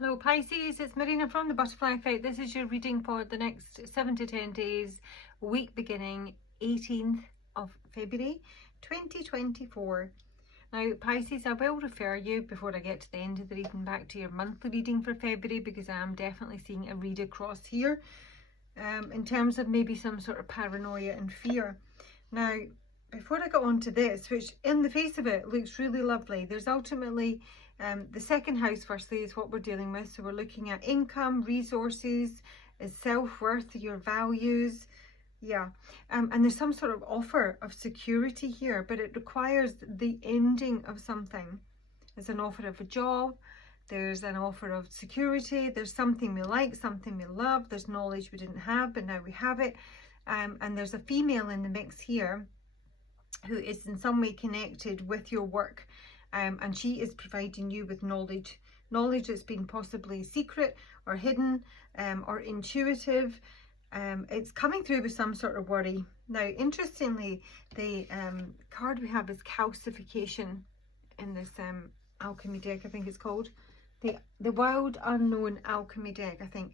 Hello Pisces, it's Marina from the Butterfly Effect. This is your reading for the next 7 to 10 days, week beginning 18th of February 2024. Now Pisces, I will refer you before I get to the end of the reading back to your monthly reading for February, because I am definitely seeing a read across here in terms of maybe some sort of paranoia and fear. Now, before I go on to this, which in the face of it looks really lovely, there's ultimately the second house firstly is what we're dealing with. So we're looking at income, resources, self-worth, your values. Yeah, and there's some sort of offer of security here, but it requires the ending of something. There's an offer of a job, there's an offer of security, there's something we like, something we love, there's knowledge we didn't have, but now we have it. And there's a female in the mix here who is in some way connected with your work, and she is providing you with knowledge that's been possibly secret or hidden or intuitive. It's coming through with some sort of worry. Now, interestingly, the card we have is calcification in this alchemy deck. I think it's called the Wild Unknown Alchemy deck, I think.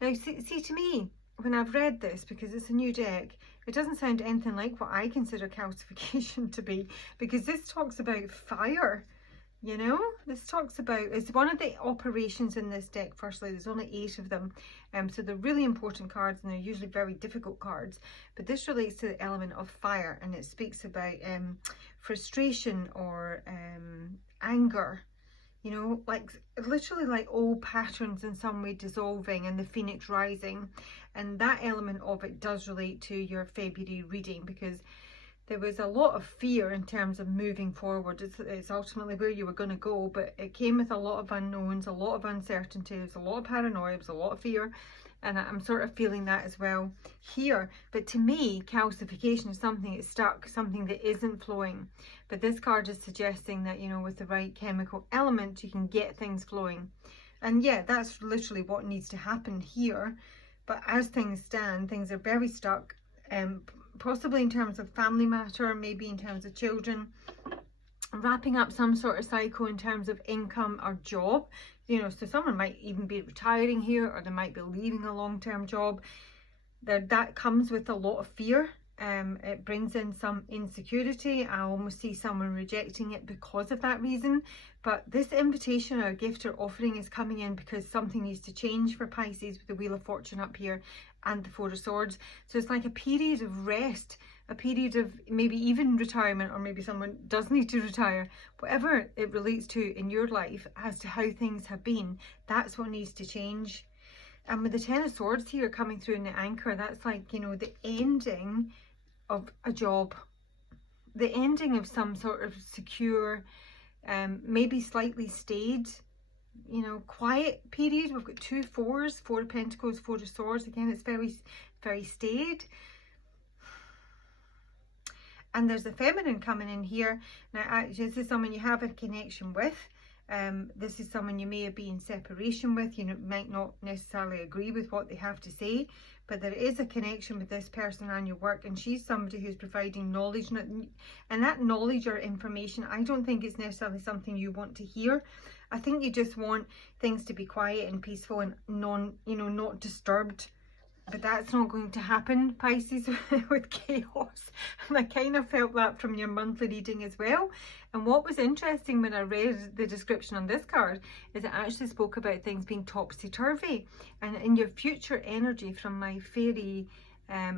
Now, see, to me, when I've read this, because it's a new deck, it doesn't sound anything like what I consider calcification to be, because this talks about fire, you know. This talks about, it's one of the operations in this deck. Firstly, there's only 8 of them, so they're really important cards, and they're usually very difficult cards, but this relates to the element of fire, and it speaks about frustration or anger, you know, like literally like old patterns in some way dissolving and the phoenix rising. And that element of it does relate to your February reading, because there was a lot of fear in terms of moving forward. It's ultimately where you were going to go, but it came with a lot of unknowns, a lot of uncertainty, there's a lot of paranoia, there's a lot of fear, and I'm sort of feeling that as well here. But to me, calcification is something that's stuck, something that isn't flowing. But this card is suggesting that, you know, with the right chemical element, you can get things flowing. And yeah, that's literally what needs to happen here. But as things stand, things are very stuck, possibly in terms of family matter, maybe in terms of children, wrapping up some sort of cycle in terms of income or job. You know, so someone might even be retiring here, or they might be leaving a long-term job. That comes with a lot of fear. It brings in some insecurity. I almost see someone rejecting it because of that reason. But this invitation or gift or offering is coming in because something needs to change for Pisces, with the Wheel of Fortune up here and the Four of Swords. So it's like a period of rest, a period of maybe even retirement, or maybe someone does need to retire. Whatever it relates to in your life as to how things have been, that's what needs to change. And with the Ten of Swords here coming through in the anchor, that's like, you know, the ending of a job, the ending of some sort of secure, maybe slightly stayed, you know, quiet period. We've got 2 fours, 4 of Pentacles, 4 of Swords. Again, it's very, very staid. And there's the feminine coming in here. Now, this is someone you have a connection with. This is someone you may have been in separation with. You know, might not necessarily agree with what they have to say, but there is a connection with this person and your work, and she's somebody who's providing knowledge, and that knowledge or information, I don't think it's necessarily something you want to hear. I think you just want things to be quiet and peaceful and not disturbed. But that's not going to happen, Pisces, with chaos. And I kind of felt that from your monthly reading as well. And what was interesting when I read the description on this card is it actually spoke about things being topsy-turvy. And in your future energy from my fairy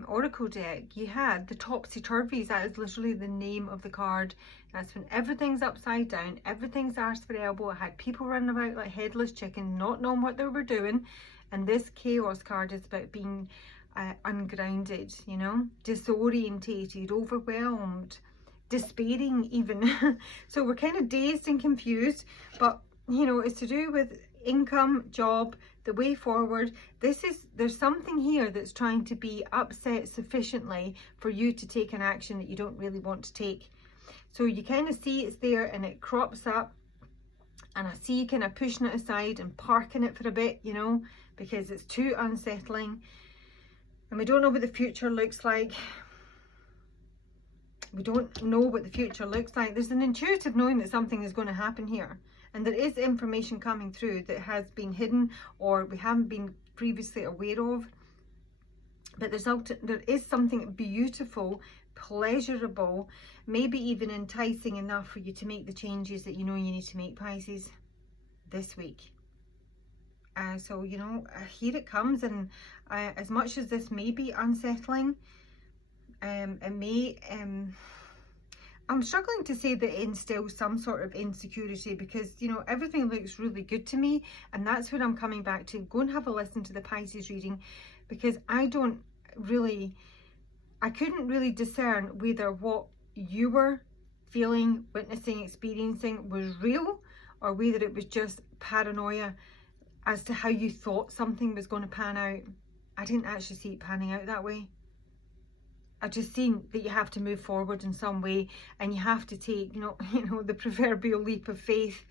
oracle deck, you had the topsy-turvies. That is literally the name of the card. That's when everything's upside down, everything's arse for elbow. I had people running about like headless chickens, not knowing what they were doing. And this chaos card is about being ungrounded, you know, disorientated, overwhelmed, despairing even. So we're kind of dazed and confused, but, you know, it's to do with income, job, the way forward. There's something here that's trying to be upset sufficiently for you to take an action that you don't really want to take. So you kind of see it's there and it crops up, and I see you kind of pushing it aside and parking it for a bit, you know, because it's too unsettling. And we don't know what the future looks like. We don't know what the future looks like. There's an intuitive knowing that something is going to happen here. And there is information coming through that has been hidden or we haven't been previously aware of. But there is something beautiful, pleasurable, maybe even enticing enough for you to make the changes that you know you need to make, Pisces, this week. So, you know, here it comes. And as much as this may be unsettling, I'm struggling to say that it instills some sort of insecurity, because, you know, everything looks really good to me. And that's what I'm coming back to. Go and have a listen to the Pisces reading, because I couldn't really discern whether what you were feeling, witnessing, experiencing was real, or whether it was just paranoia as to how you thought something was going to pan out. I didn't actually see it panning out that way. I just seen that you have to move forward in some way, and you have to take, you know, the proverbial leap of faith.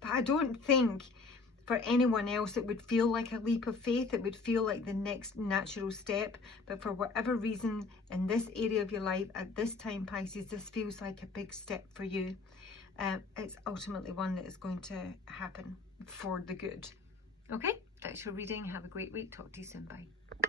But I don't think for anyone else it would feel like a leap of faith. It would feel like the next natural step. But for whatever reason, in this area of your life at this time, Pisces, this feels like a big step for you. It's ultimately one that is going to happen for the good. Okay, that's your reading. Have a great week. Talk to you soon. Bye.